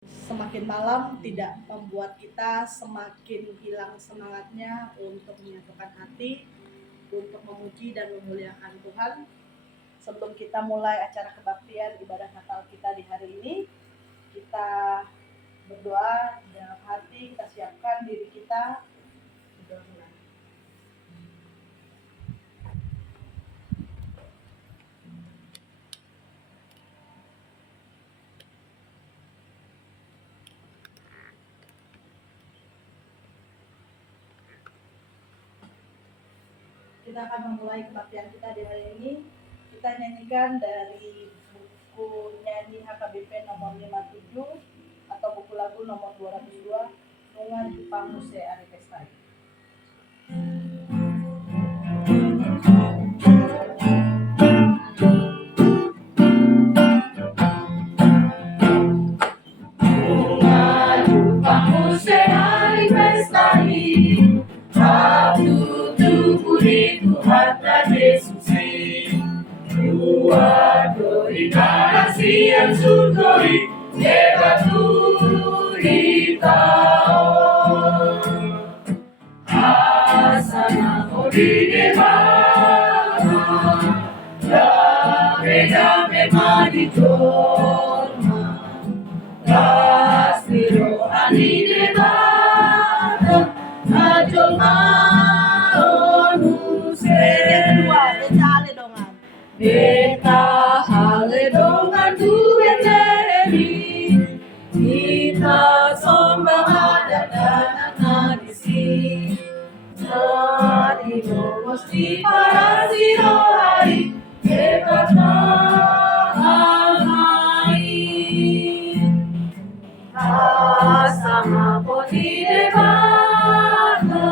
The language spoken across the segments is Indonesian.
Semakin malam tidak membuat kita semakin hilang semangatnya untuk menyatukan hati, untuk memuji dan memuliakan Tuhan. Sebelum kita mulai acara kebaktian ibadah Natal kita di hari ini, kita berdoa dalam hati, kita siapkan diri kita. Kita akan memulai kebaktian kita di hari ini. Kita nyanyikan dari buku nyanyi HKBP nomor 57 atau buku lagu nomor 202, Nungan Panguse Ari Pestai. Yang sugoi debaturi tao asana odine mana dame madijorma lasiro anine mana ajolma onuse beta hale dongan dua jeri kita sombong ada dan nadisi nadi mosti para sirohai kebata amai asama poti debata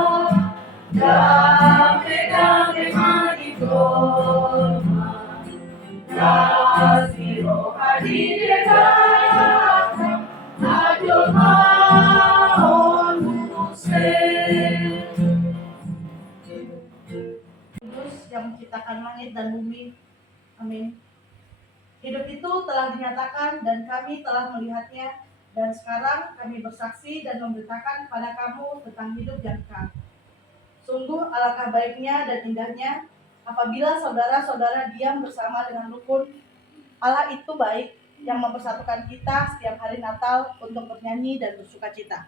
game madikoma Kasiro adine kata ajoma onuse. Kudus yang menciptakan langit dan bumi. Amin. Hidup itu telah dinyatakan dan kami telah melihatnya, dan sekarang kami bersaksi dan memberitakan kepada kamu tentang hidup yang kekal. Sungguh alangkah baiknya dan indahnya apabila saudara-saudara diam bersama dengan rukun. Allah itu baik, yang mempersatukan kita setiap hari Natal untuk bernyanyi dan bersukacita.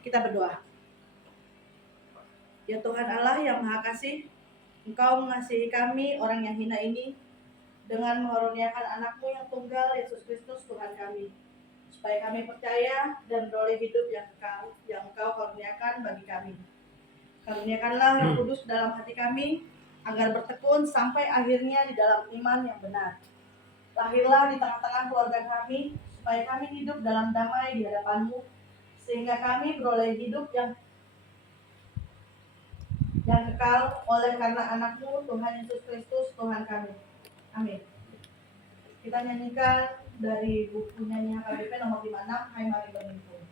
Kita berdoa. Ya Tuhan Allah yang Maha Kasih, Engkau mengasihi kami orang yang hina ini dengan mengaruniakan Anak-Mu yang tunggal, Yesus Kristus Tuhan kami, supaya kami percaya dan beroleh hidup yang kekal yang Engkau karuniakan bagi kami. Karuniakanlah Roh Kudus dalam hati kami, agar bertekun sampai akhirnya di dalam iman yang benar. Lahirlah di tengah-tengah keluarga kami, supaya kami hidup dalam damai di hadapan-Mu, sehingga kami beroleh hidup yang kekal oleh karena Anak-Mu Tuhan Yesus Kristus Tuhan kami. Amin. Kita nyanyikan dari buku nyanyi HKBP nomor 56, Hai Mari Berhimpun.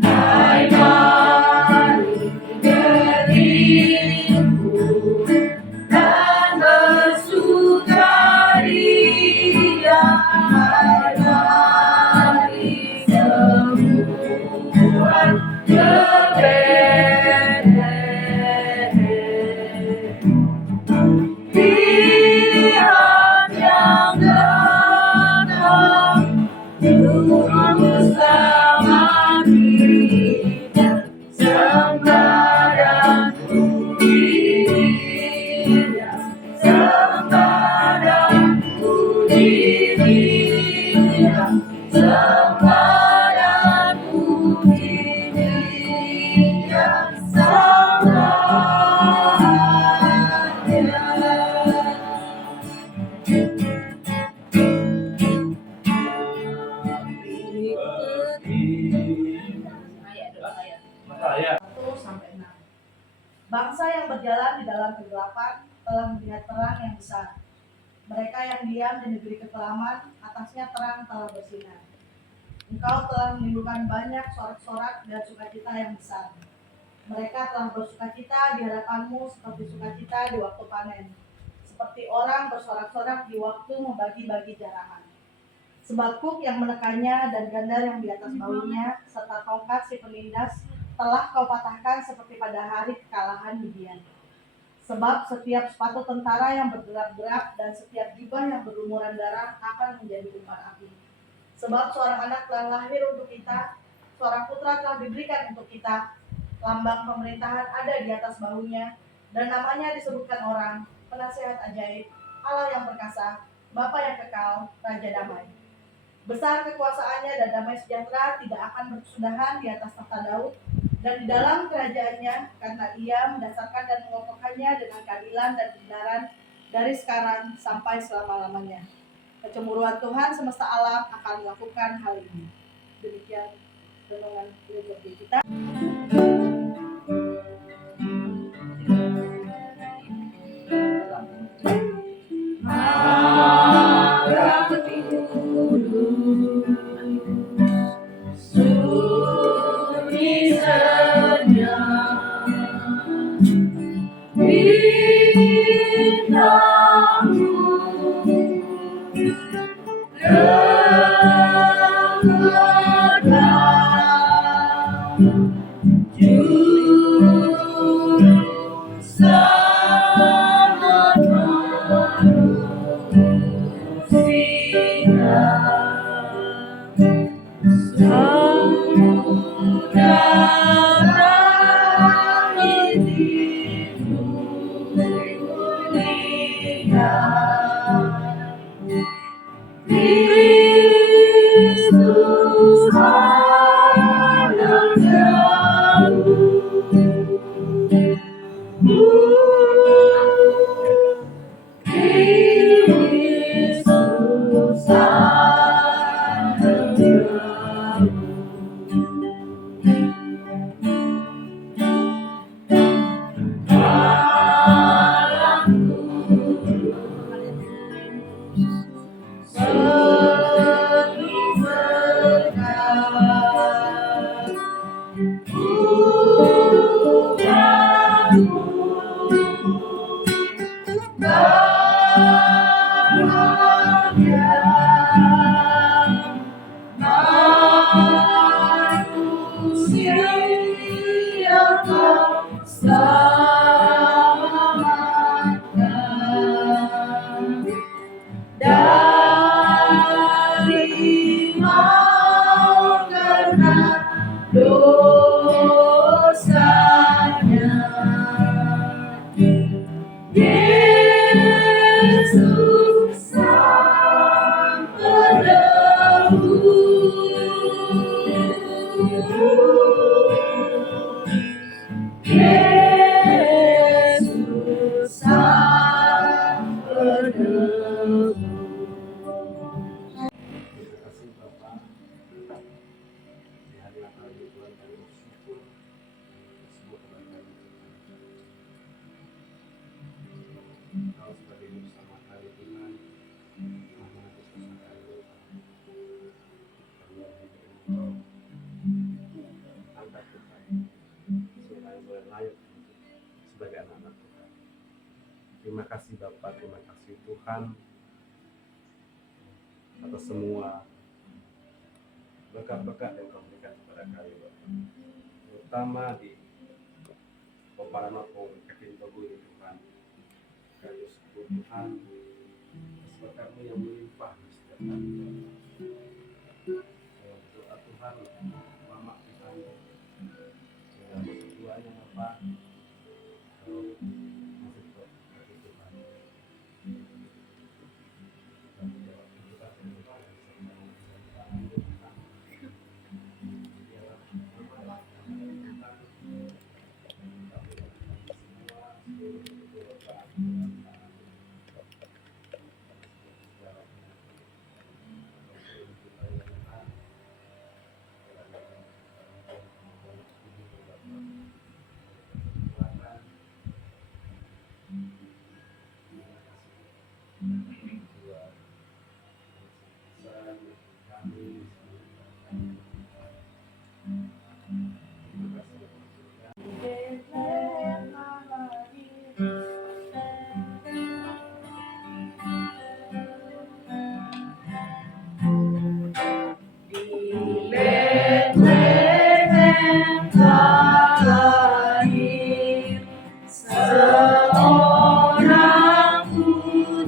Hai mari berhimpun dan bersukaria, hai mari semua ke Betlehem. Lihat yang datang, Juru Selamat kita, sembah dan puji Dia, sembah dan puji Dia, sembah dan puji Dia, Bangsa yang berjalan di dalam kegelapan telah melihat terang yang besar. Mereka yang diam di negeri kekelaman, atasnya terang telah bersinar. Engkau telah menimbulkan banyak sorak-sorak dan sukacita yang besar. Mereka telah bersukacita di hadapan-Mu seperti sukacita di waktu panen, seperti orang bersorak-sorak di waktu membagi-bagi jarahan. Sebab kuk yang menekannya dan gandar yang di atas bahunya, serta tongkat si penindas, telah kau patahkan seperti pada hari kekalahan Midian. Sebab setiap sepatu tentara yang bergerak-gerak dan setiap jubah yang berlumuran darah akan menjadi umpan api. Sebab seorang anak telah lahir untuk kita, seorang putra telah diberikan untuk kita, lambang pemerintahan ada di atas bahunya, dan namanya disebutkan orang, Penasehat Ajaib, Allah yang perkasa, Bapa yang kekal, Raja Damai. Besar kekuasaannya dan damai sejahtera tidak akan berkesudahan di atas tahta Daud dan di dalam kerajaannya, karena ia mendasarkan dan mengokohkannya dengan keadilan dan kebenaran dari sekarang sampai selama-lamanya. Kecemburuan Tuhan semesta alam akan melakukan hal ini. Demikian renungan liturgi kita. Sunyi senyap bintangmu terbenam juru selamat manusia. Kristus anakku, Kristus anakku. Dari mau karena dosanya, Yesus sang penebus, Yesus sang penebus. Terima kasih Bapak, di hari Natal ini Tuhan kami bersyukur semua kebaikan Engkau sebagai bersama kami Tuhan, mana bersama kami kami Engkau angkat Tuhan supaya boleh layak sebagai anak-anak Tuhan. Terima kasih Bapak, terima kasih Tuhan atas semua berkat-berkat yang kau berikan kepada kami Bapak, terutama di peparan maupun kaki Togo ini Tuhan. Kami syukur Tuhan atas berkat-Mu yang melimpah di setiap hari Bapak. Saya berdoa Tuhan, Mama Tuhan, dengan berdoanya Bapak, Kau masih tetap kaki Tuhan.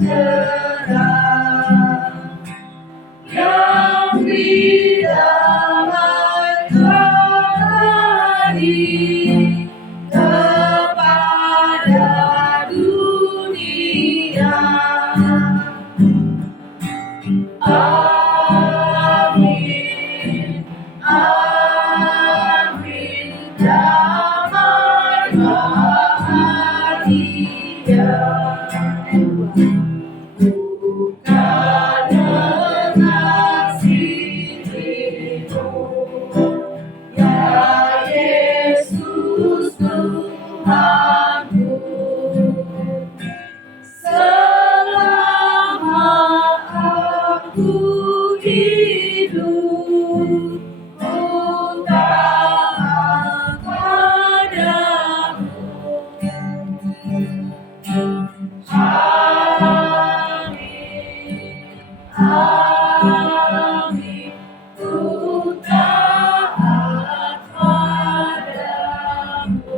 terang yang berdamai kepada dunia. Amin, amin, damai bahagia. Bukan mengasihimu, ya Yesus Tuhanku. Selama aku hidup, ku taat padamu. Amin, amin, ku taat padamu.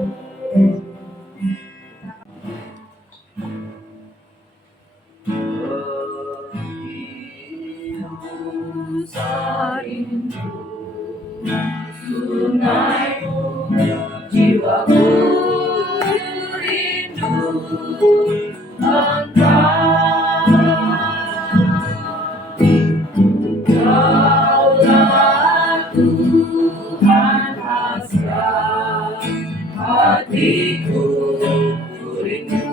Rindu sungaimu, jiwaku rindu engkau. Kaulah Tuhan hasrat hatiku, ku rindu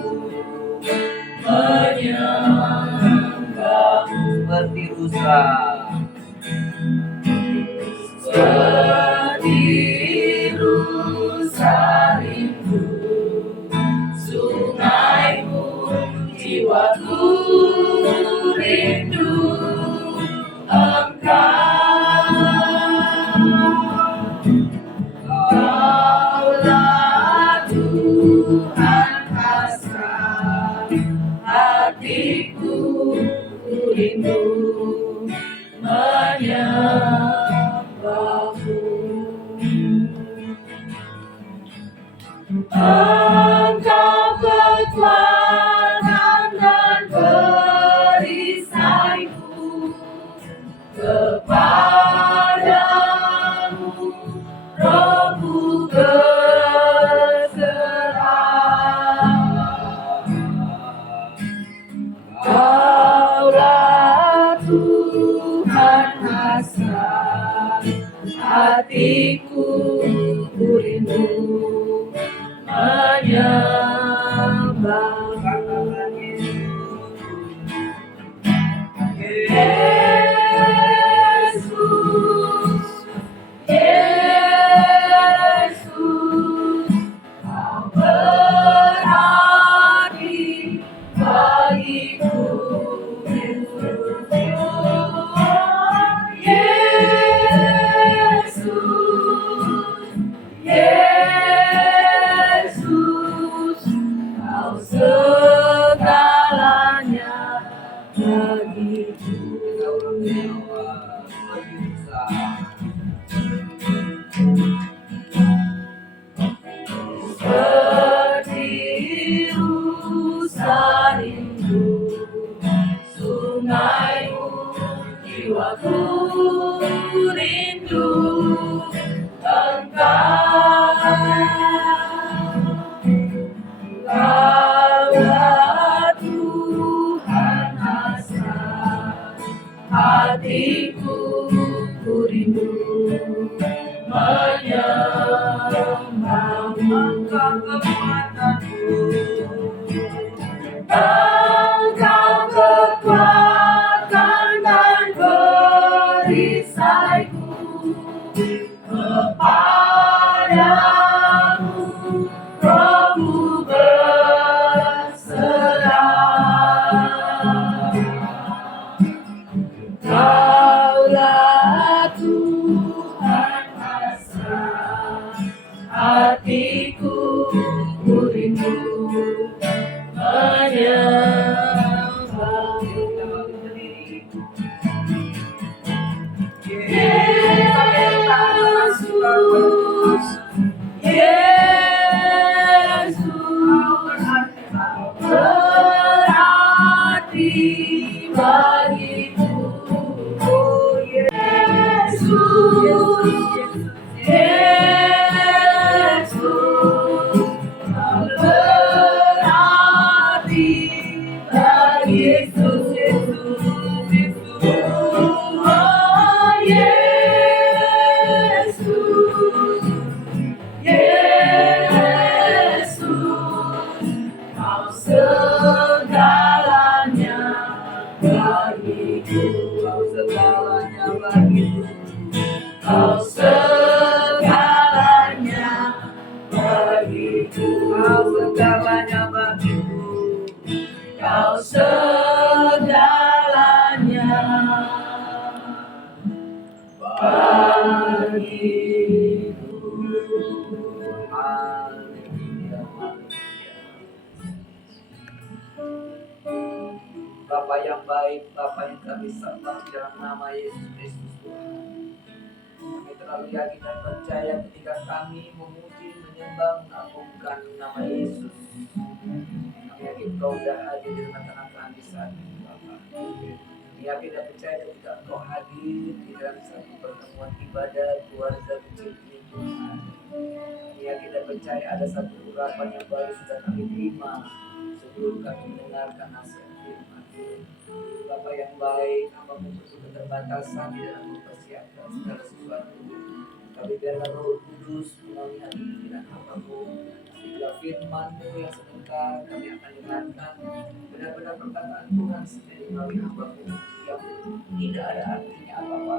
menyembahmu seperti rusa. Seperti rusa rindu sungaimu, jiwaku rindu engkau. Kaulah Tuhan hasrat hatiku, ku rindu menyembahmu. Engkau kekuatan dan perisaiku, kepadamu rohku berserah. Kaulah Tuhan hasrat hatiku, ku rindu menyembahmu. Yesus, Yesus, Kau berarti bagiku. Yesus, Yesus, Kau segalanya bagiku. Seperti rusa rindu sungaimu, jiwaku rindu engkau. Kaulah Tuhan hasrat hatiku, ku rindu menyembahmu. Engkau kekuatan dan perisaiku, kepadamu rohku berserah. Kaulah Tuhan hasrat hatiku, ku rindu menyembahmu. Yesus, Yesus, berat bagiku. Oh Yesus, Yesus, kau berarti bagi Yesus, Yesus, Yesus. Oh Yesus, Yesus, kau segalanya bagiku, kau segalanya bagiku, kau segalanya bagiku, kau segalanya bagiku, kau segalanya bagiku. Haleluya, haleluya. Bapa yang baik, Bapa yang kami sembah di dalam nama Yesus Kristus Tuhan. Kami terlalu yakin dan percaya ketika kami memuji, menyembah, mengagungkan nama Yesus. Kami yakin Kau sudah hadir di tengah-tengah kami saat ini, Bapa. Kami yakin dan percaya ketika Kau hadir di dalam satu pertemuan ibadah keluarga kecil ini, Tuhan. Kami yakin dan percaya ada satu urapan yang baru sudah kami terima sebelum kami mendengarkan nasihat firman. Bapa yang baik, hamba-Mu penuh keterbatasan di dalam mempersiapkan segala sesuatu. Kami biarkan Roh Kudus melalui hati pikiran hamba-Mu, sehingga firman-Mu yang sebentar kami akan dengarkan benar-benar perkataan Tuhan sendiri melalui hamba-Mu yang tidak ada artinya apa-apa.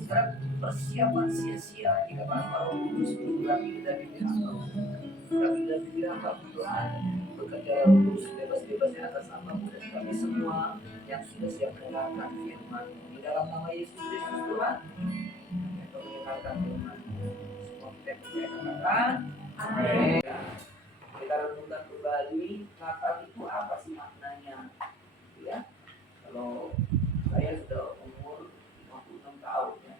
Sekarang persiapan sia-sia jika tanpa Roh Kudus bergerak dari bibir hamba-Mu. Bergerak dari bibir hamba-Mu Tuhan, bekerja Kudus bebas-bebasnya atas hamba-Mu dan kami semua yang sudah siap mendengarkan firman di dalam nama Yesus Kristus Tuhan. Kami mendengarkan firman semua kita percaya katakan amin. Kita renungkan kembali Natal itu apa sih maknanya, ya? Kalau saya sudah umur 56 tahun ya,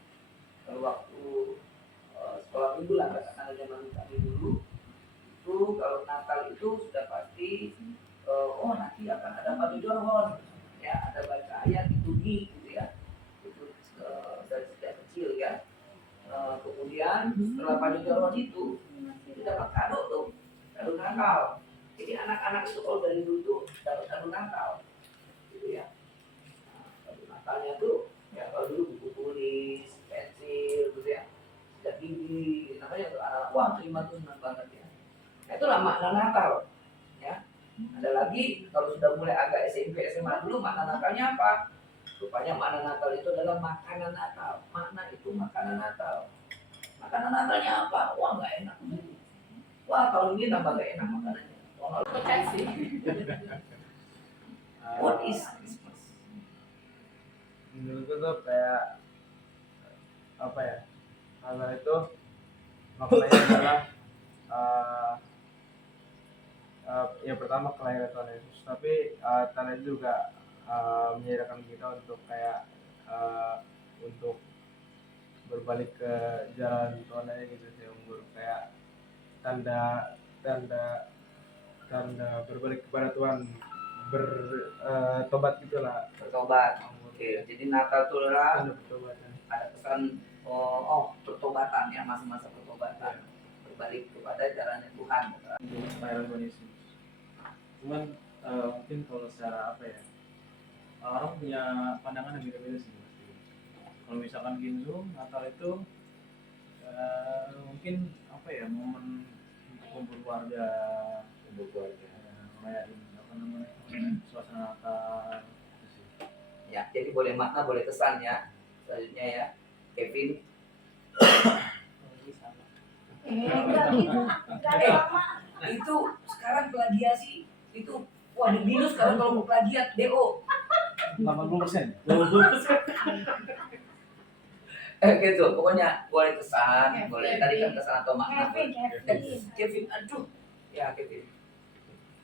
kalau waktu sekolah minggu lah katakan zaman kami dulu itu, kalau Natal itu sudah pasti oh nanti akan ada Padu Jorhon, ya, ada baca ayat itu gitu ya, itu dari sejak kecil ya. Kemudian setelah Padu Jorhon itu dapat kado tuh, kado Natal. Jadi anak-anak itu kalau dari dulu tuh dapat kado Natal gitu ya. Kado Natalnya tuh ya kalau dulu buku tulis, pensil gitu ya, sikat gigi, namanya tuh anak, wah terima tuh senang banget ya. Nah, itulah makna Natal ya. Ada lagi kalau sudah mulai agak SMP SMA dulu makna Natalnya apa? Rupanya makna Natal itu adalah makanan Natal. Makna itu makanan Natal. Makanan Natalnya apa? Wah nggak enak. Wah tahun ini tambah nggak enak makanannya. Wah nggak percaya sih. What is Christmas? Menurutku tuh kayak apa ya? Kalau itu maknanya adalah yang pertama kelahiran Tuhan Yesus, tapi Tuhan itu juga menyadarkan kita untuk kayak untuk berbalik ke jalan Tuhan aja gitu sih, kayak tanda berbalik kepada Tuhan, bertobat gitulah. Bertobat. Oke, jadi Natal itu adalah Tanda pertobatan. ada pesan pertobatan ya, masa-masa pertobatan, berbalik kepada jalannya Tuhan. Untuk kelahiran Tuhan Yesus. Cuman mungkin kalau secara apa ya, orang punya pandangan yang beda-beda sih pasti. Kalau misalkan Ginzu, Natal itu mungkin apa ya, momen untuk kumpul keluarga, ngerayain apa namanya, suasana Natal gitu sih. Ya, jadi boleh makna, boleh kesan ya. Selanjutnya ya, Kevin. Enggak gitu, enggak ada lama. Nah itu sekarang plagiasi itu, wah di minus sekarang kalau mau plagiat DO. 80%. Gitu, pokoknya boleh kesan, Kevin. boleh tadi kan kesan atau makna. Kevin. Kevin, aduh, ya Kevin.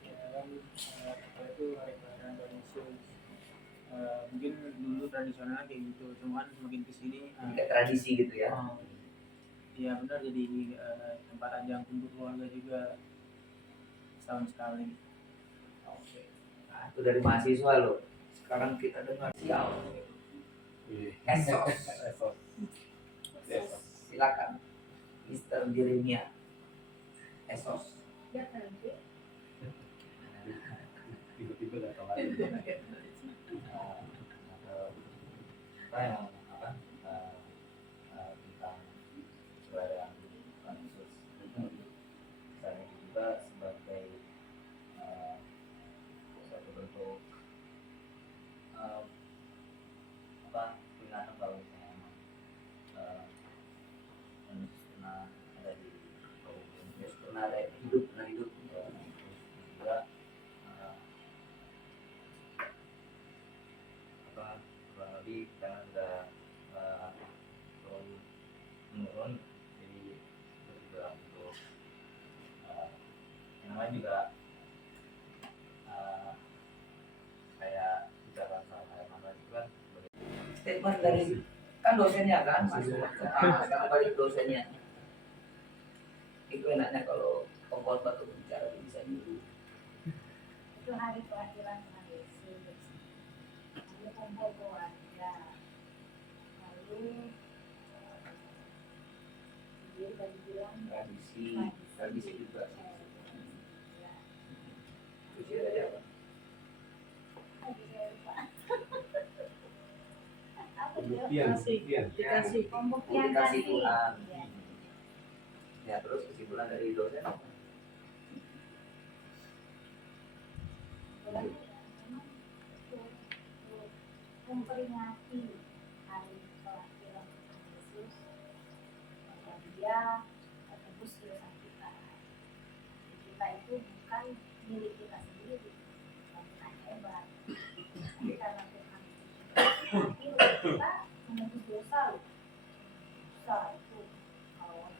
Ya kan, Natal itu hari kelahiran Tuhan Yesus. Mungkin dulu tradisionalnya kayak gitu, cuman semakin kesini Kayak tradisi gitu ya. iya benar, jadi tempat ajang kumpul keluarga juga setahun sekali. Oke. Nah, itu dari mahasiswa loh. Sekarang kita dengar sial. Iya. Esos. Esos. Esos. Silakan, Mister Jeremia. Esos. Tiba-tiba datang lagi. Apa yang apa tentang keberadaan Tuhan Yesus, saya juga sebagai suatu bentuk apa peringatan bahwa misalnya memang Tuhan Yesus pernah ada di kaum Yes, pernah ada hidup, pernah hidup. juga apa kurang lebih karena sudah turun menurun, jadi itu juga untuk yang lain juga kayak bicara sama nama itu kan Statement dari kan dosennya kan, masuk sekarang balik dosennya. Itu enaknya kalau pengkhotbah tuh bicara bisa dulu. Itu hari kelahiran Tuhan Yesus. Lalu kumpul keluarga. Lalu dia tadi bilang Tradisi juga. Ya, Tradisi ada apa? tadi saya lupa. Apa dia? Pembuktian. Dikasih. Pembuktian Dikasih kasih. Tuhan. Ya. Ya terus kesimpulan dari dosen apa? Memang itu memperingati hari kelahiran Tuhan Yesus, bahwa dia tebus dosa kita. Kita itu bukan milik kita sendiri, bukan kita yang hebat, tapi karena Tuhan itu kita menebus dosa loh. Dosa itu kalau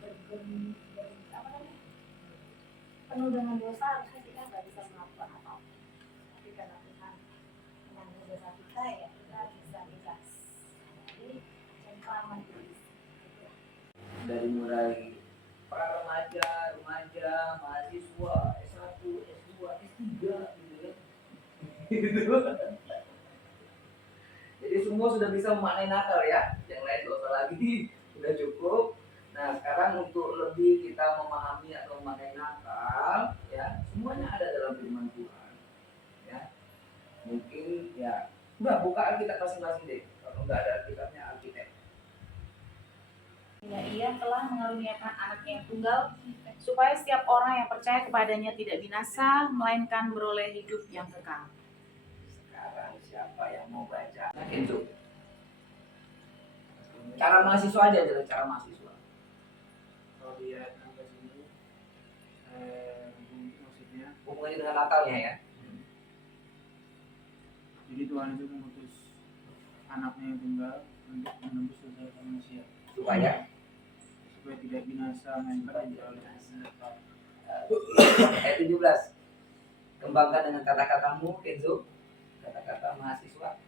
apa namanya, penuh dengan dosa, harusnya kita nggak bisa melakukan apa-apa. Tapi karena Tuhan menanggung dosa kita, ya kita bisa bebas dari cengkraman iblis. Dari mulai para remaja, mahasiswa, S1, S2, S3 gitu ya. Jadi semua sudah bisa memaknai Natal ya. Yang lain gak usah lagi, sudah cukup. Nah sekarang untuk lebih kita memahami atau memaknai Natal ya, semuanya ada dalam firman Tuhan ya. Mungkin ya udah buka Alkitab masing-masing deh. Kalau nggak ada Alkitabnya, Alkitab. Ya, ia telah mengaruniakan anaknya yang tunggal supaya setiap orang yang percaya kepadanya tidak binasa melainkan beroleh hidup yang kekal. Sekarang siapa yang mau baca? Itu. Cara mahasiswa aja, adalah cara mahasiswa. Kalau dia sampai sini maksudnya Hubungannya dengan Natalnya ya. jadi Tuhan itu mengutus anaknya yang tunggal untuk menembus dosa manusia Supaya tidak binasa melainkan beroleh hidup kekal. ayat 17. Kembangkan dengan kata-katamu, Kenzo. Kata-kata mahasiswa.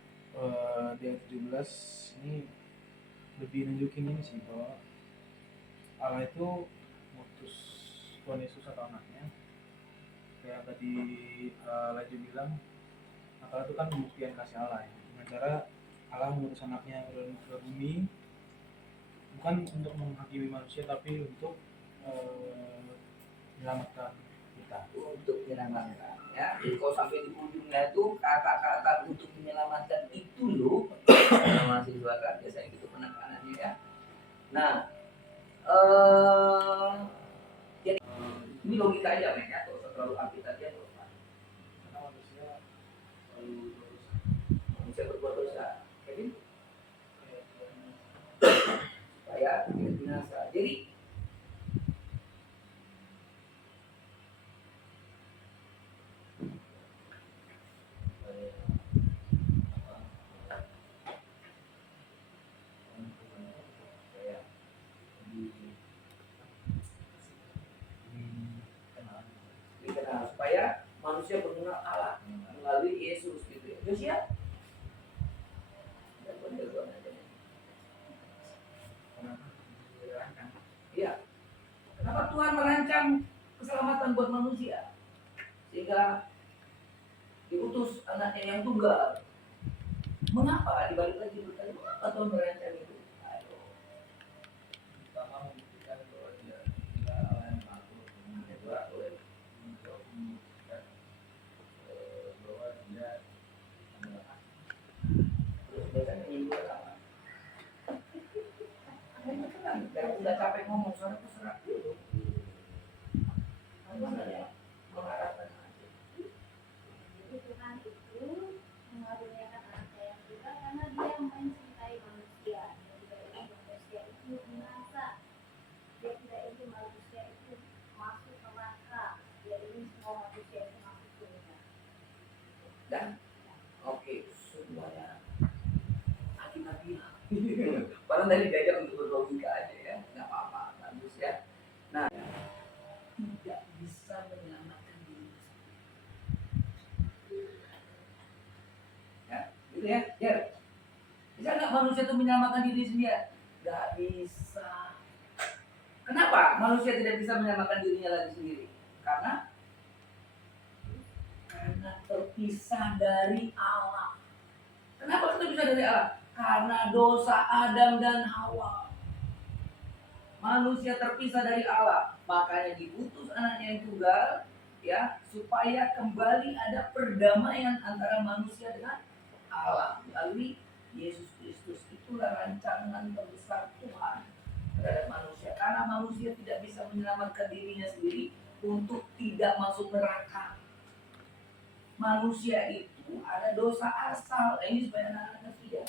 Di ayat 17 ini lebih nunjukin ini sih bahwa Allah itu mengutus Tuhan Yesus atau anaknya, kayak tadi Laju bilang, Natal itu kan pembuktian kasih Allah ya, dengan cara Allah mengutus anaknya ke bumi bukan untuk menghakimi manusia tapi untuk menyelamatkan kita. Untuk menyelamatkan ya. Jadi kalau sampai di ujungnya itu kata-kata untuk menyelamatkan itu loh. Karena mahasiswa kan biasanya gitu penekanannya ya. Nah, jadi ini logika aja men ya. Kalau terlalu Alkitab ya dosa. Karena manusia selalu berusaha Manusia berbuat dosa. Jadi kayak Tuhan supaya tidak binasa. Jadi dikenal supaya manusia mengenal Allah melalui Yesus gitu ya. Josia? Dan penjagoan aja. Iya. Kenapa Tuhan merancang keselamatan buat manusia? Sehingga diutus mengutus anaknya yang tunggal. Mengapa? Dibalik lagi bertanya, mengapa Tuhan merancang itu? Ayo. Pertama membuktikan bahwa dia Allah yang mengatur, kedua untuk membuktikan bahwa dia adalah Terus biasanya minggu pertama. Udah capek ngomong, soalnya serak dulu. Mengharapkan aja. Jadi Tuhan itu mengaruniakan anaknya yang tunggal karena dia mencintai manusia. Dia tidak ingin manusia itu binasa. Dia tidak ingin manusia itu masuk neraka. Dia ingin semua manusia itu masuk surga. Dan oke, semuanya hati-hati. Padahal tadi diajak untuk berlogika aja ya, nggak apa-apa, bagus ya. Nah, tidak bisa menyelamatkan diri sendiri. Ya, gitu ya. Ya. Bisa nggak manusia itu menyelamatkan diri sendiri? Nggak bisa. Kenapa manusia tidak bisa menyelamatkan dirinya lagi sendiri? Karena terpisah dari Allah. Kenapa kita bisa dari Allah? Karena dosa Adam dan Hawa. Manusia terpisah dari Allah, makanya diutus anaknya yang tunggal, ya, supaya kembali ada perdamaian antara manusia dengan Allah melalui Yesus Kristus. Itulah rancangan terbesar Tuhan terhadap manusia. Karena manusia tidak bisa menyelamatkan dirinya sendiri untuk tidak masuk neraka. Manusia itu ada dosa asal. Ini supaya anak-anak ngerti ya.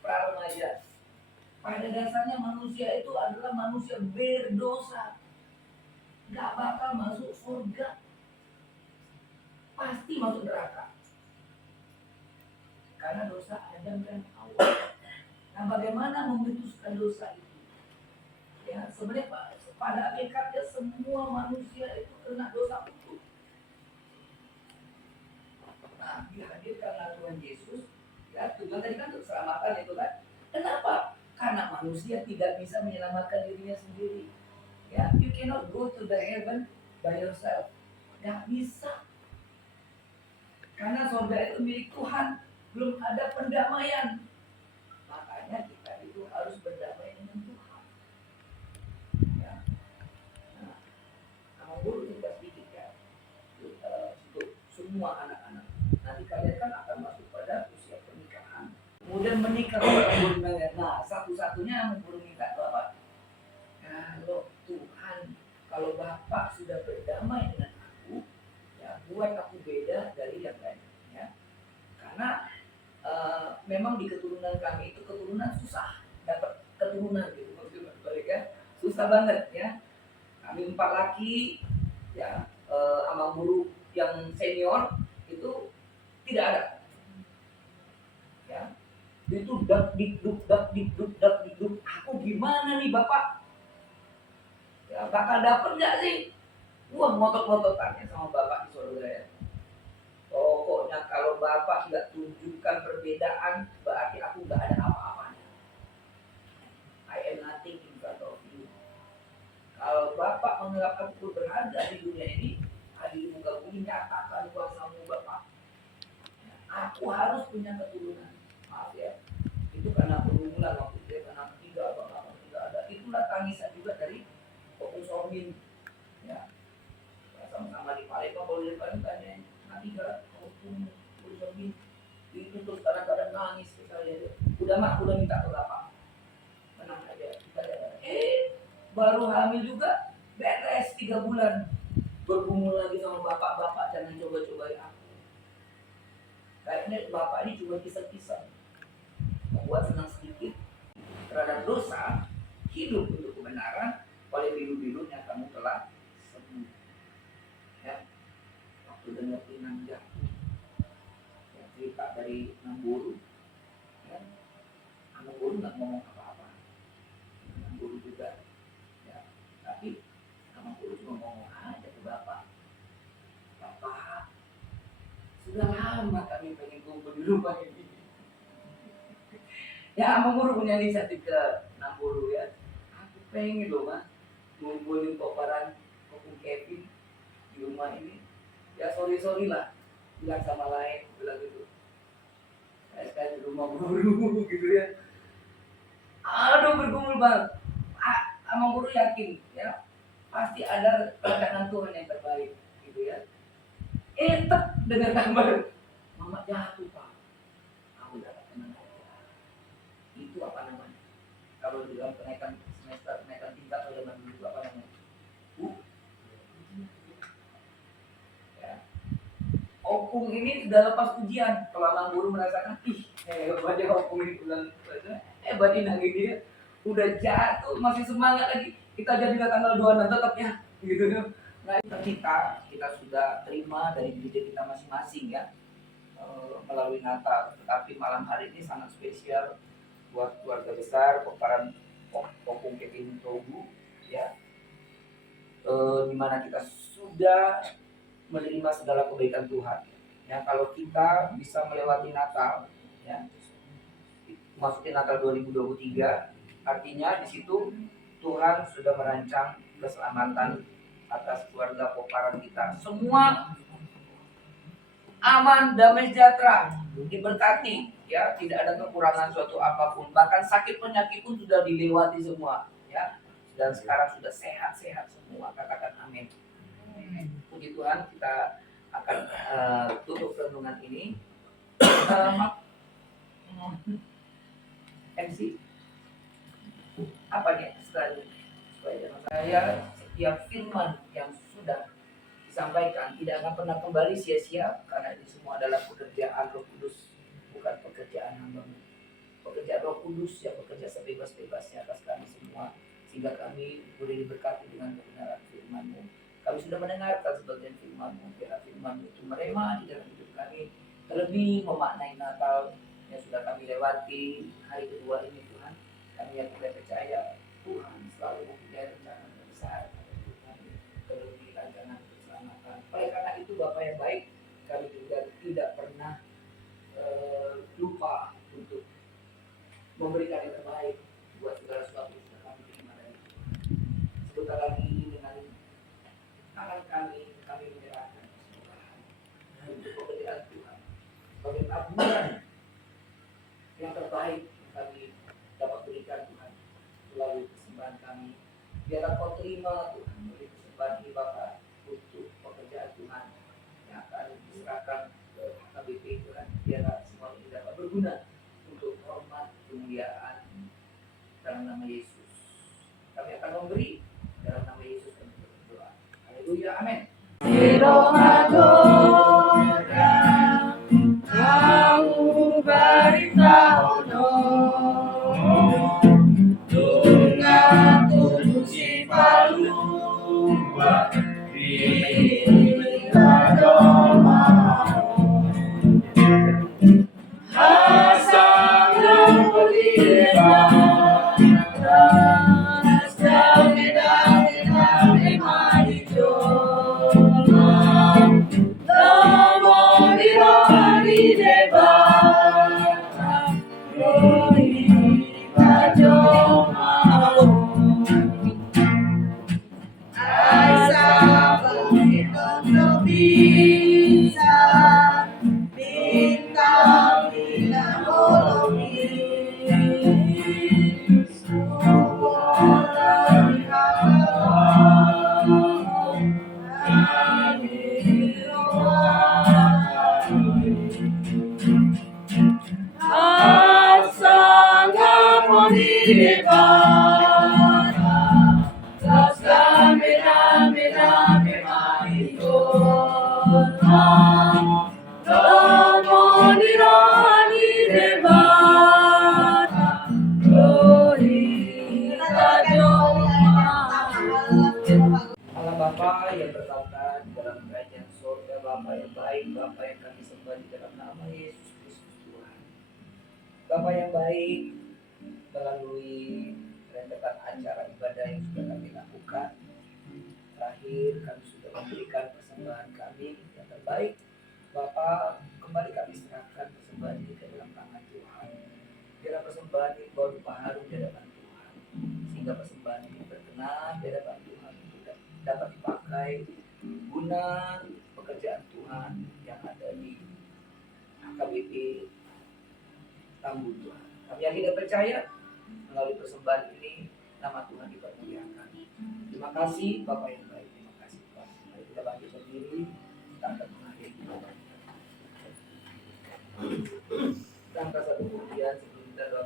Para remaja. Pada dasarnya manusia itu adalah manusia berdosa. Gak bakal masuk surga. Pasti masuk neraka. Karena dosa Adam dan Hawa. Nah, bagaimana memutuskan dosa itu? Ya, sebenarnya pada hakikatnya semua manusia itu kena dosa utuh. Nah, dihadirkanlah Tuhan Yesus. Ya, tujuan tadi kan untuk keselamatan itu kan. Kenapa? Karena manusia tidak bisa menyelamatkan dirinya sendiri. Ya, you cannot go to the heaven by yourself. Gak bisa. Karena surga itu milik Tuhan. Belum ada pendamaian. Makanya kita itu harus berdamai dengan Tuhan. Ya. Nah, kamu dulu juga sedikit ya. Untuk semua anak-anak. Nanti kalian kan akan masuk pada usia pernikahan. Kemudian menikah. Nah, satu-satunya yang memburu nikah itu apa? Kalau Tuhan, kalau Bapak sudah berdamai dengan aku, ya buat aku beda dari yang lain. Ya. Karena memang di keturunan kami itu keturunan susah dapat keturunan gitu, maksudnya balik ya, susah banget ya. Kami 4 laki, ya, sama guru yang senior itu tidak ada. Ya, itu dak dikduk. Aku gimana nih Bapak? Ya, bakal dapet nggak sih? Wah, ngotot-ngototannya sama Bapak di surga ya. Pokoknya kalau Bapak nggak tunjukkan perbedaan, berarti aku nggak ada apa-apanya. I am nothing in front of you. Kalau Bapak menganggap aku berharga di dunia ini, di muka bumi, nyatakan kuasamu Bapak. Aku harus punya keturunan. Maaf ya, itu karena pergumulan waktu itu, karena tidak ada. Itulah tangisan juga dari Opung Sormin. Ya, sama-sama di Palembang, kalau di depan tanya nanti gak Opung Sormin itu terus kadang-kadang nangis kita ya. Udah minta ke Bapak, tenang aja, kita lihat. Baru hamil juga beres 3 bulan, bergumul lagi sama Bapak, jangan coba-cobain aku. Kayaknya Bapak ini cuma kisah-kisah membuat senang sedikit terhadap dosa, hidup untuk kebenaran. Oleh biru-birunya kamu telah sembuh. Ya, waktu dengar Inang jatuh, ya, cerita dari Namburu, ya, Namburu nggak ngomong apa-apa, Namburu juga, ya, tapi Namburu cuma ngomong aja ke Bapak, sudah lama kami pengen kumpul di rumah ini. Ya, Namburu punya inisiatif ke Namburu ya. Aku pengen loh Mas, ngumpulin koparan Opung Kevin di rumah ini. Ya sorry lah, bilang sama lain, bilang gitu. Saya sekali di rumah guru gitu ya. Aduh bergumul bang, sama guru yakin ya pasti ada rancangan Tuhan yang terbaik gitu ya. Tetap dengan kabar mama jatuh pak, aku dapat tenang aja. Itu apa namanya? Kalau dalam kenaikan semester, kenaikan tingkat atau zaman dulu itu apa namanya? Ya. Opung ini sudah lepas ujian. Kalau anak guru merasakan, ih hebatnya Opung ini bulan hebat ini dia udah jatuh masih semangat lagi. Kita jadi tanggal 26 tetap ya gitu. Nah kita sudah terima dari diri kita masing-masing ya melalui Natal. Tetapi malam hari ini sangat spesial buat keluarga besar Koparan Opung Kevin Togu ya, di mana kita sudah menerima segala kebaikan Tuhan. Ya, kalau kita bisa melewati Natal, ya, masukin Natal 2023, artinya di situ Tuhan sudah merancang keselamatan atas keluarga Koparan kita. Semua aman, damai sejahtera, diberkati, ya, tidak ada kekurangan suatu apapun. Bahkan sakit penyakit pun sudah dilewati semua, ya. Dan sekarang sudah sehat-sehat semua. Katakan amin. Puji Tuhan, kita akan tutup renungan ini. MC apa nih setelah supaya saya setiap firman yang sudah disampaikan tidak akan pernah kembali sia-sia, karena ini semua adalah pekerjaan Roh Kudus, bukan pekerjaan hamba. Pekerjaan Roh Kudus yang bekerja sebebas-bebasnya atas kami semua, sehingga kami boleh diberkati dengan kebenaran firman-Mu. Kami sudah mendengarkan sebagian firman-Mu, biarlah firman-Mu itu merema di dalam hidup kami, terlebih memaknai Natal yang sudah kami lewati hari kedua ini Tuhan. Kami yang tidak percaya Tuhan selalu mempunyai rencana yang besar, Tuhan, terlebih rancangan keselamatan. Oleh karena itu Bapak yang baik, kami juga tidak pernah lupa untuk memberikan yang terbaik buat segala sesuatu yang sudah kami terima dari Tuhan. Sebentar lagi dengan tangan kami menyerahkan kesembuhan untuk pekerjaan Tuhan sebagai tabungan yang terbaik yang kami dapat berikan Tuhan melalui persembahan kami. Biarlah Kau terima Tuhan melalui persembahan ini Bapak untuk pekerjaan Tuhan yang akan diserahkan ke KBP Tuhan. Biarlah semua ini dapat berguna untuk hormat kemuliaan dalam nama Yesus. Kami akan memberi dalam nama Yesus dan berdoa. Haleluya, amin. Kau beritahu Tunga kudus si palua Bila doma Hasanglah berdeba Dami mari joma Domo di rohani deba Allah Bapa yang berkata di dalam kerajaan surga, Bapa yang baik, Bapa yang kami sembah di dalam nama Yesus Kristus Tuhan. Bapa yang baik, melalui rentetan acara ibadah yang sudah kami lakukan, terakhir kami sudah memberikan persembahan kami yang terbaik. Bapa, kembali kami serahkan persembahan ini ke dalam tangan Tuhan. Biarlah persembahan ini berupa harum di hadapan Tuhan, sehingga persembahan ini berkenan di hadapan Tuhan untuk dapat dipakai guna pekerjaan Tuhan yang ada di KBP Tambun Tuhan. Kami yakin dan percaya melalui persembahan ini nama Tuhan dipermuliakan. Terima kasih Bapak yang baik, terima kasih Tuhan. Mari kita bangkit berdiri, kita akan mengakhiri ibadah. Kita angkat satu pujian sebelum kita doa.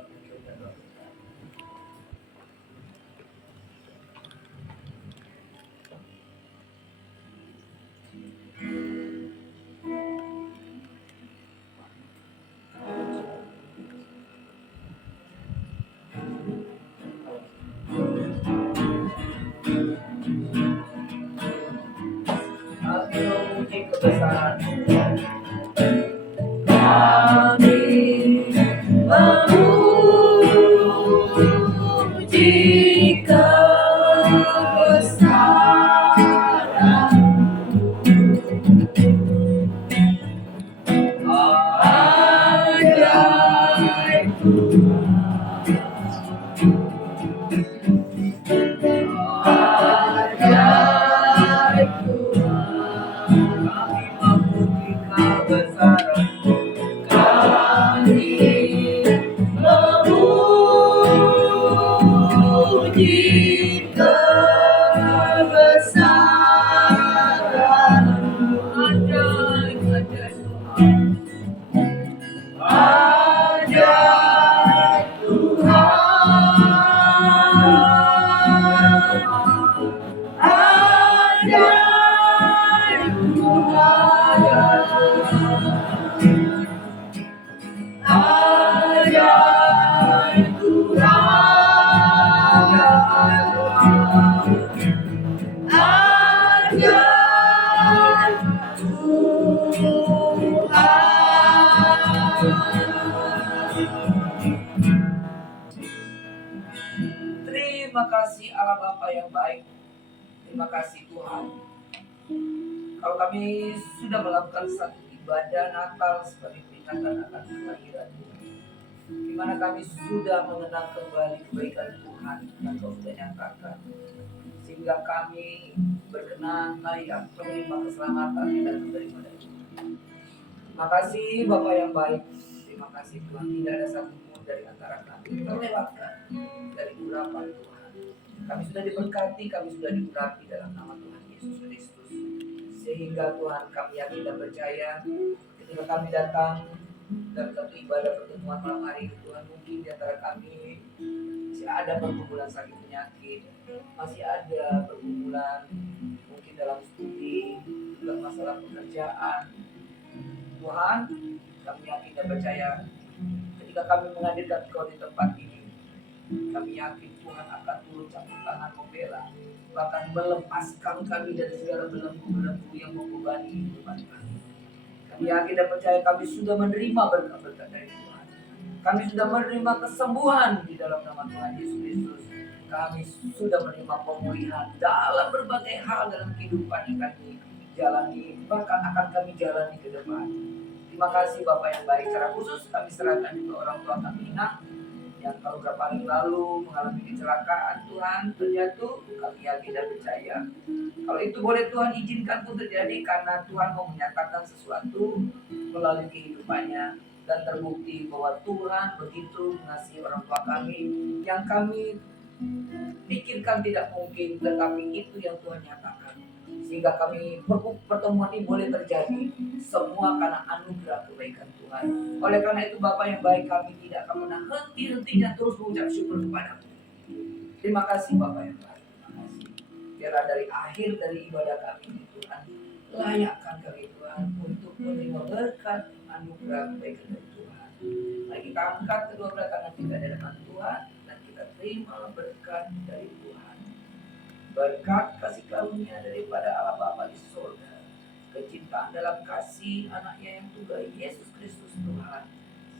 Kami memuji kebesaran kami memuji kebesaran ajaib ajaib kami memuji kebesaran kami memuji kebesaran ajaib ajaib Tuhan ajaib Terima kasih Allah Bapa yang baik. Terima kasih Tuhan. Kalau kami sudah melakukan satu ibadah Natal sebagai peringatan akan kelahiran Tuhan, di mana kami sudah mengenal kembali kebaikan Tuhan yang Kau sudah nyatakan, sehingga kami berkenan layak menerima keselamatan yang datang daripada Tuhan. Terima kasih Bapa yang baik. Terima kasih Tuhan, tidak ada satupun dari antara kami terlewatkan dari urapan Tuhan. Kami sudah diberkati, kami sudah diurapi dalam nama Tuhan Yesus Kristus. Sehingga Tuhan kami yakin dan percaya ketika kami datang dalam satu ibadah pertemuan malam hari ini, Tuhan, mungkin di antara kami masih ada pergumulan sakit penyakit, masih ada pergumulan mungkin dalam studi, dalam masalah pekerjaan. Tuhan, kami yakin dan percaya ketika kami menghadirkan Kau di tempat ini, kami yakin Tuhan akan turun campur tangan membela, bahkan melepaskan kami dari segala belenggu-belenggu yang membebani kehidupan kami. Kami yakin dan percaya kami sudah menerima berkat-berkat dari Tuhan. Kami sudah menerima kesembuhan di dalam nama Tuhan Yesus Kristus. Kami sudah menerima pemulihan dalam berbagai hal dalam kehidupan yang kami jalani, bahkan akan kami jalani ke depan. Terima kasih Bapak yang baik. Secara khusus kami serahkan juga orang tua kami yang kalau beberapa hari lalu mengalami kecelakaan, Tuhan, terjatuh. Kami yakin dan percaya kalau itu boleh Tuhan izinkan pun terjadi, karena Tuhan mau menyatakan sesuatu melalui kehidupannya, dan terbukti bahwa Tuhan begitu mengasihi orang tua kami yang kami pikirkan tidak mungkin, tetapi itu yang Tuhan nyatakan, sehingga kami pertemuan ini boleh terjadi semua karena anugerah kebaikan Tuhan. Oleh karena itu Bapak yang baik, kami tidak akan pernah henti-hentinya terus mengucap syukur kepadamu. Terima kasih Bapak yang baik, terima kasih. Biarlah dari akhir dari ibadah kami ini Tuhan, layakkan kami Tuhan untuk menerima berkat anugerah kebaikan dari Tuhan. Mari kita angkat kedua belah tangan kita di hadapan Tuhan dan kita terima berkat dari Tuhan. Berkat kasih karunia daripada Allah Bapa di surga, kecintaan dalam kasih anaknya yang tunggal Yesus Kristus Tuhan,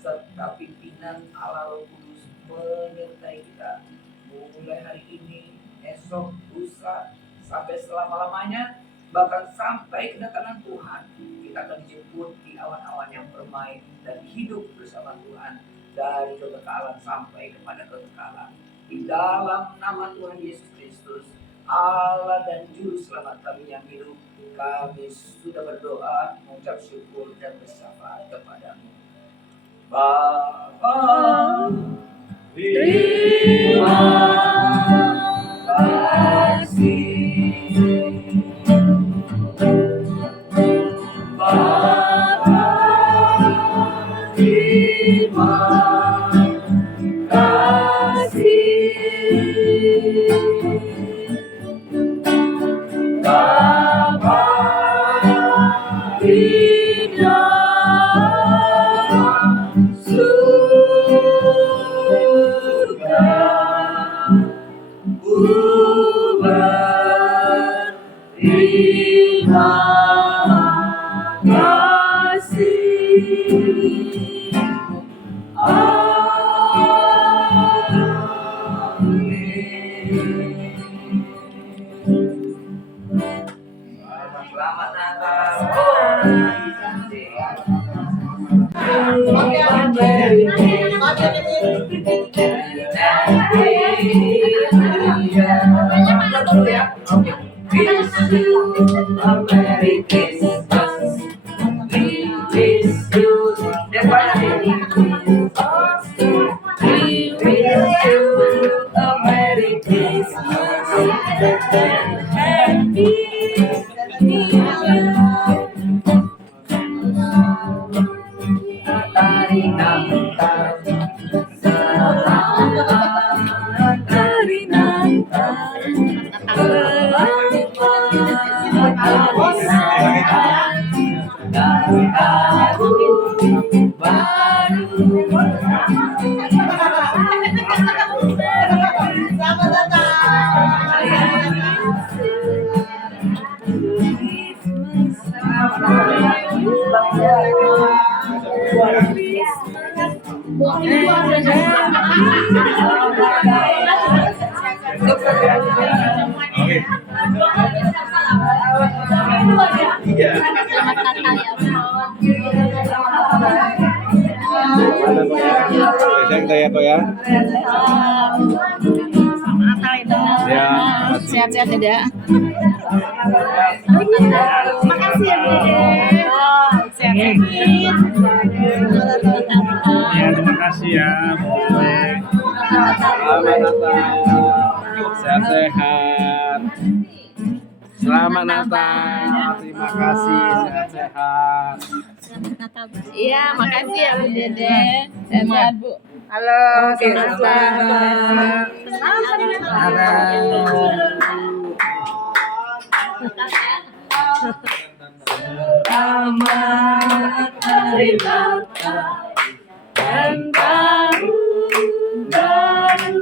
serta pimpinan Allah Roh Kudus menyertai kita mulai hari ini, esok, lusa, sampai selama-lamanya, bahkan sampai kedatangan Tuhan. Kita akan dijemput di awan-awan yang bermain dan hidup bersama Tuhan dari kekekalan sampai kepada kekekalan. Di dalam nama Tuhan Yesus Kristus, Allah dan Juru Selamat kami yang hidup, kami sudah berdoa, mengucap syukur dan bersyafaat kepadamu. Bapa, terima kasih. Bapa, terima kasih. Bapa di dalam surga, ku berterima kasih. Selamat Natal. Merry Christmas. We wish you a Merry Christmas and Happy New Year. Hari Natal, selamat hari Natal, dari tahun baru. Sayang saya kok ya. Ya, Sehat-sehat ya, Dek. Makasih ya, Dede. Sehat-sehat. ya terima kasih ya. Selamat Natal. Sehat-sehat. Selamat Natal. Terima kasih. Sehat-sehat. Iya, makasih ya, Bu Dede. Sehat-sehat, Bu. Halo, Oke, selamat Selamat hari Natal dan tahun baru.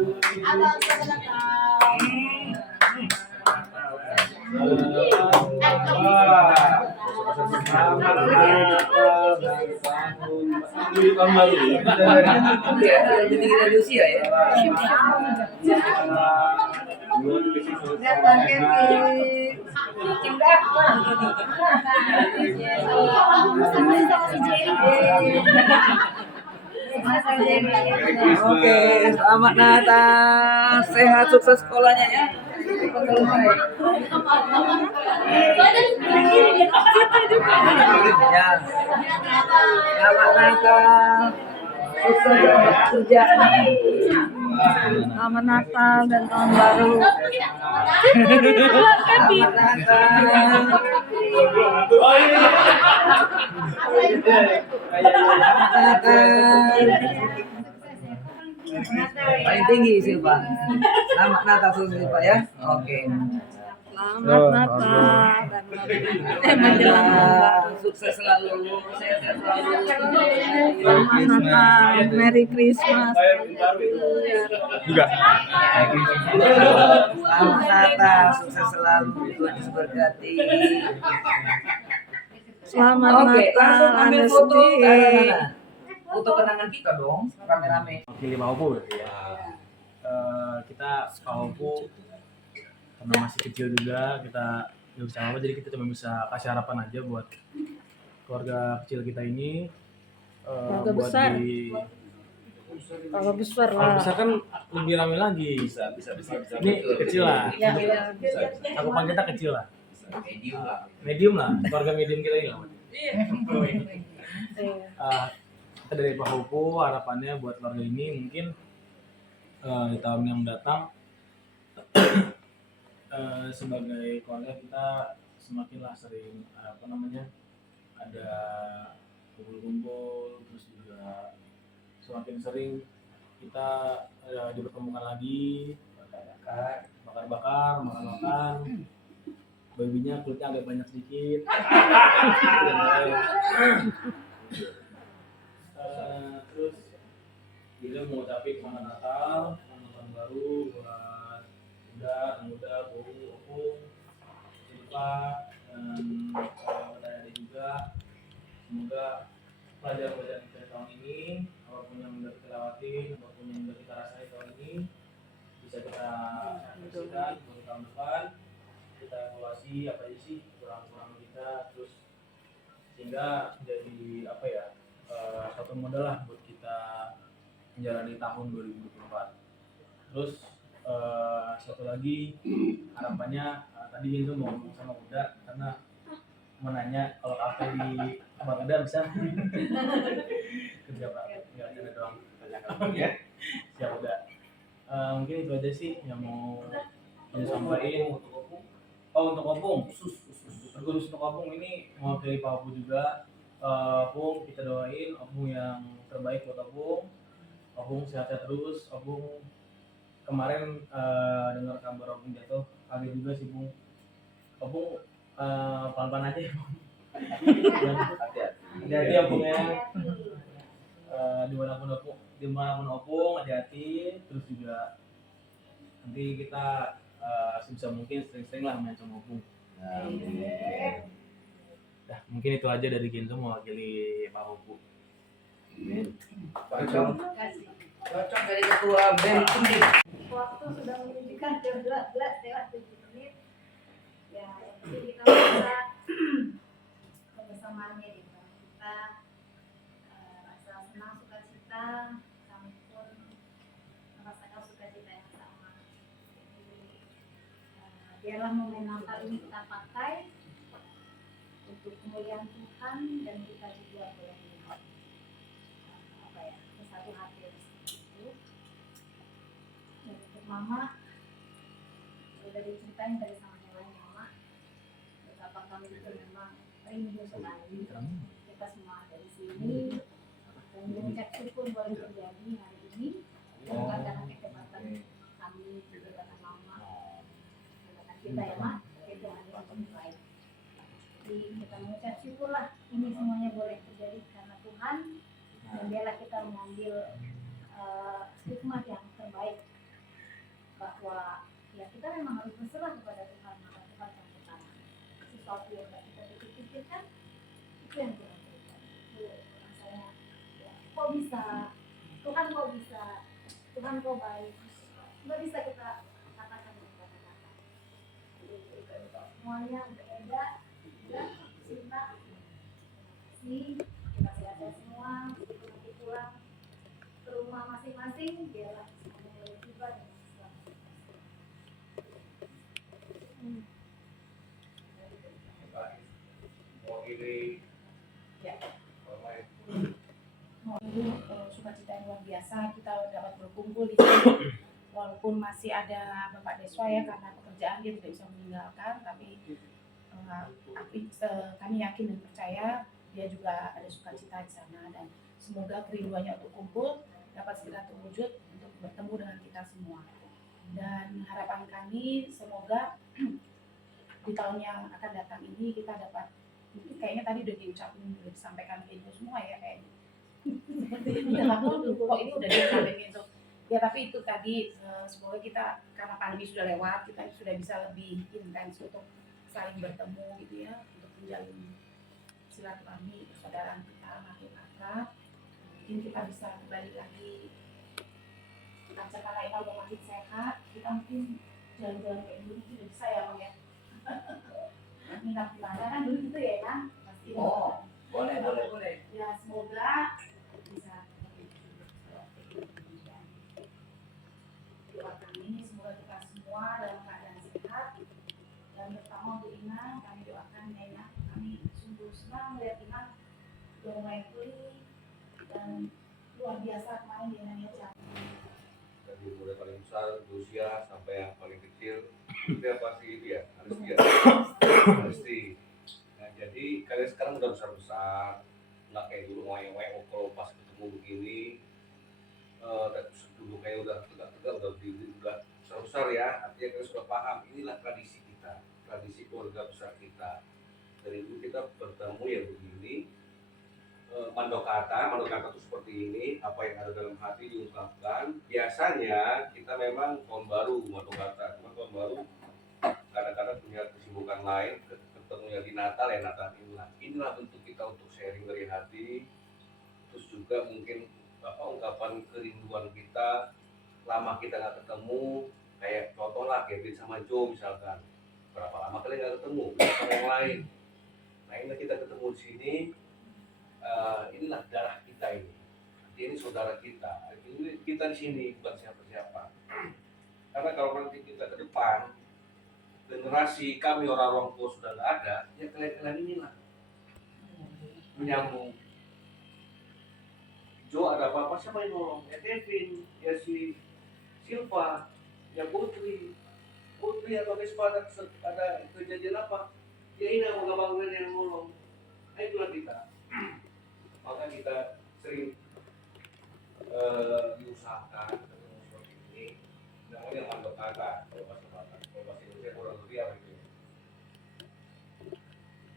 Jadi dari usia ya. Oke, selamat Natal, sehat sukses sekolahnya ya. Cepat selesai. Ya. Selamat Natal, sukses dalam kerja. Selamat Natal dan tahun baru. Selamat Natal. Paling tinggi Silva. Selamat Natal Silva ya. Oke. Selamat Natal. Sukses selalu. Sehat selalu. Selamat Natal. Merry Christmas. Juga. Selamat Natal, sukses selalu. Tuhan Yesus berkati. Selamat Oke, Natal. langsung ambil Anda foto sedih. ke arah sana. Foto kenangan kita dong, rame-rame. Wakili Paupo ya. Kita Paupo karena masih kecil juga kita nggak bisa apa, jadi kita cuma bisa kasih harapan aja buat keluarga kecil kita ini. Keluarga Buat besar. di Kalau besar kalau lah. besar kan lebih rame lagi. Bisa. Ini kecil lah. Ya, Cakupan kita kecil lah. Medium lah. Medium lah, keluarga medium kita ini lah. kita dari Pak Hopo harapannya buat keluarga ini mungkin di tahun yang datang sebagai keluarga kita semakinlah sering ada kumpul-kumpul, terus juga semakin sering kita dipertemukan lagi, bakar-bakar, makan-makan, babinya kulitnya agak banyak sedikit. Terus kita mau ucapin selamat Natal, selamat tahun baru buat muda, Bobi, Opung, Silva, dan adik juga. Semoga pelajaran-pelajaran kita tahun ini, apapun yang sudah kita lewatin, apapun yang sudah kita rasain tahun ini, bisa kita aplikasikan untuk tahun depan. Kita evaluasi apa aja sih kurang-kurang kita, terus sehingga jadi satu modal lah buat kita menjalani tahun 2024. Terus satu lagi harapannya tadi itu mau ngomong sama Uda karena mau nanya kalau kafe di Bang Uda bisa kerja praktek nggak ada doang ya siap Uda. Mungkin itu aja sih yang mau disampaikan untuk Opung terus untuk Opung ini mau dari Pak Opung juga. Opung kita doain Opung yang terbaik buat Opung sehat-sehat terus. Opung kemarin dengar kabar Opung jatuh kaget juga sih Bung. Opung pelan-pelan aja ya Bung. Hati-hati Opung ya. Dimanapun Opung hati-hati, terus juga nanti kita sebisa mungkin sering-sering lah main sama Opung. Nah, mungkin itu aja dari Genzo mewakili Pak Opung. Cocok dari ketua BEM Kuning. Waktu sudah menunjukkan jam 12:07. Ya, jadi kita bisa kebersamaannya di antara kita, rasa senang sukacita, kami pun merasakan sukacita yang sama. Jadi biarlah momen Natal ini kita pakai untuk kemuliaan Tuhan dan kita juga boleh bersatu hati dari situ. Dan untuk Mama sudah diceritain dari sama yang lain Mama betapa kami itu memang rindu sekali kita semua dari sini dan mengucap syukur boleh terjadi hari ini bukan karena kecepatan kami juga karena Mama karena kita ya Mak itu hanya untuk baik. Jadi kita mengucap syukurlah ini semuanya boleh terjadi karena Tuhan dan biarlah kita mengambil hikmah yang terbaik bahwa ya kita memang harus berserah kepada Tuhan maka Tuhan akan berkata sesuatu yang tidak kita pikirkan itu yang Tuhan berikan. Itu rasanya ya, kok bisa Tuhan kok baik nggak bisa kita katakan dengan kata-kata. Semuanya berbeda dan cinta kasih kita sehat semua nanti pulang ke rumah masing-masing biarlah semuanya boleh tiba dengan selamat. Sukacita yang luar biasa kita dapat berkumpul di sini walaupun masih ada Bapak Deswa ya karena pekerjaan dia tidak bisa meninggalkan tapi kami yakin dan percaya dia juga ada sukacita di sana dan semoga kerinduannya untuk kumpul dapat segera terwujud untuk bertemu dengan kita semua. Dan harapan kami semoga di tahun yang akan datang ini kita dapat mungkin kayaknya tadi udah disampaikan itu semua ya kayaknya seperti ini kok ini udah disampaikan itu ya tapi itu tadi semoga kita karena pandemi sudah lewat kita sudah bisa lebih intens untuk saling bertemu gitu ya untuk menjalin silaturahmi persaudaraan kita makin akrab. Mungkin kita bisa kembali lagi karena ini udah makin sehat kita mungkin jalan-jalan kayak dulu tidak bisa ya Bang ya minta pilanda kan dulu gitu ya kan pasti Boleh. ya semoga bisa doa kami semoga kita semua dalam keadaan sehat dan terutama untuk Ina kami doakan ya Ina kami sungguh senang melihat Ina sudah mulai pulih dan dan luar biasa kemarin di Indonesia. Dari mulai paling besar di usia sampai yang paling kecil itu yang pasti dia Aristi. Nah jadi kalian sekarang udah besar nggak kayak dulu ngoyong-ngoyong kalau pas ketemu begini dulu kayak udah tegak-tegak udah berdiri udah besar ya, artinya kalian sudah paham inilah tradisi kita, tradisi keluarga besar kita. Dari dulu kita bertemu ya begini, mandokata itu seperti ini, apa yang ada dalam hati diungkapkan. Biasanya kita memang tahun baru mandokata, cuma tahun baru kadang-kadang punya kesibukan lain, ketemunya di Natal ya Natal inilah bentuk kita untuk sharing dari hati. Terus juga mungkin ungkapan kerinduan kita, lama kita nggak ketemu, kayak contoh lah Kevin sama Joe misalkan, berapa lama kalian nggak ketemu, sama yang lain. Nah ini kita ketemu di sini, inilah darah kita ini saudara kita, ini kita di sini bukan siapa-siapa. Karena kalau nanti kita ke depan, generasi kami orang tua sudah nggak ada, ya kalian inilah menyambung. Jo ada apa-apa siapa yang nolong? Ya Kevin, ya si Silva, ya Putri atau Vespa ada kejadian apa? Ya ini abang-abangan yang nolong. Nah itulah kita. Maka kita sering diusahakan ketemu seperti ini. Namanya mandokata, kalau bahasa Indonesia kurang lebih apa itu?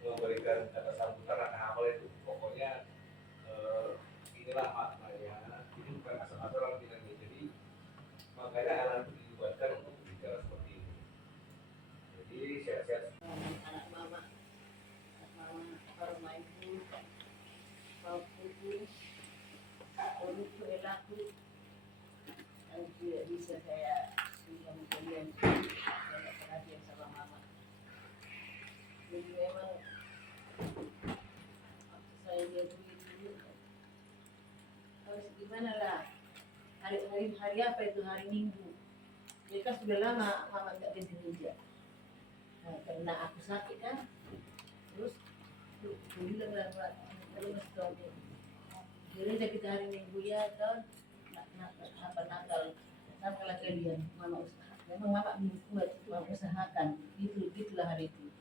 Memberikan kata sambutan apa itu? Pokoknya inilah maknanya, ini bukan asal-asalan kita ini. Jadi makanya anak itu dilibatkan untuk bicara seperti ini. Jadi sehat-sehat. Anak mama orang ibu kau putus untuk perilaku dan tidak bisa saya sudah kalian saya perhatian sama mama. Jadi memang waktu saya lihat dulu harus gimana lah, hari apa itu, hari Minggu dia kan sudah lama mama nggak kerja. Nah, karena aku sakit kan, terus aku bilang lah kalau masih tahu jadi kita hari Minggu ya kan Natal sama kalian mama usaha, memang mama buat mama usahakan gitulah hari itu.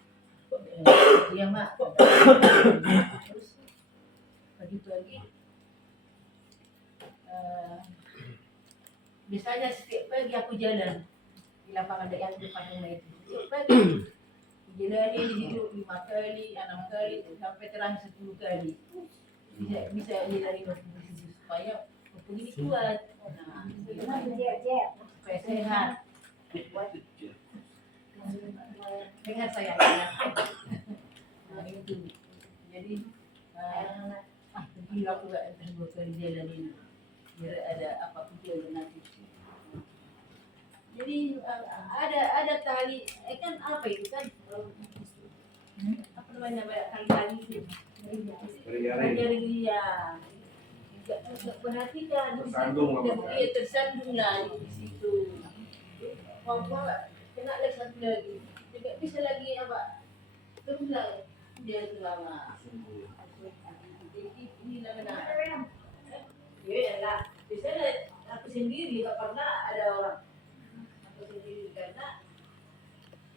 Iya mak, terus pagi-pagi biasanya setiap pagi aku jalan di lapangan yang depan rumah itu. Setiap pagi jalan ini 5 kali, 6 kali sampai terang 10 kali. Bisa dari supaya untuk ini kuat. Nah, supaya sehat. Sehat saya. Nah itu. Jadi gila aku gak kali jalan ini. Biar ada apa tujuan nanti. Jadi ada tali, kan apa itu kan? Apa namanya tali itu? Jari ya. Perhatikan di situ, dia tersandung lah di situ. Kalau kena lagi satu lagi, tidak bisa lagi apa? Teruslah dia selama. Jadi inilah benar. Ya lah, biasanya aku sendiri tak pernah ada orang. Aku sendiri karena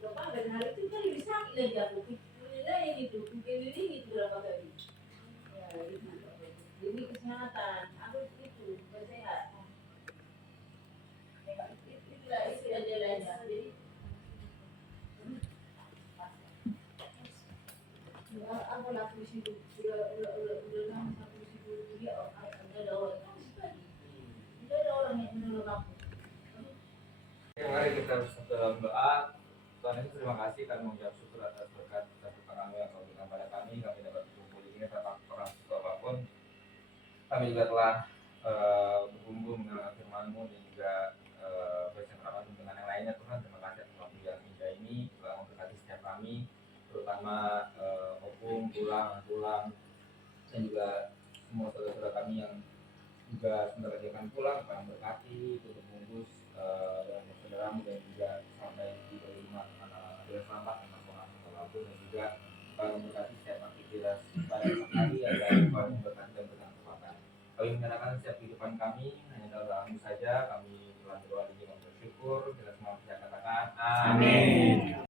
lepas dari hari itu kan lebih sakit lagi aku. Ini itu, ini berapa kali? Ya itu. Jadi kesehatan, aku itu bersehat. Itulah itu aja lainnya. Jadi aku laku di situ, udah lama aku di situ dia ada orang tidak ada orang yang menolong aku. Mari kita bersatu dalam doa. Tuhan Yesus, terima kasih kami mengucap syukur atas berkat dan pertolongan yang Kau berikan pada kami dapat berkumpul di sini tanpa perang suku apapun. Kami juga telah bergumul mengenal firman-Mu dan juga bersama dengan yang lainnya. Tuhan, terima kasih atas waktu yang indah ini telah memberkati setiap kami, terutama Opung, pulang dan juga semua saudara-saudara kami yang juga sebentar lagi akan pulang. Kami berkati untuk bungkus dengan saudaramu dan juga sampai di rumah anak-anak yang selamat dengan pengasuh labu dan juga kami memberkati setiap aktivitas pada sekali agar kami memberkati dan berkati kekuatan. yang menyerahkan setiap kehidupan kami hanya dalam saja kami telah berdoa dengan bersyukur. Kita semua bisa katakan amin.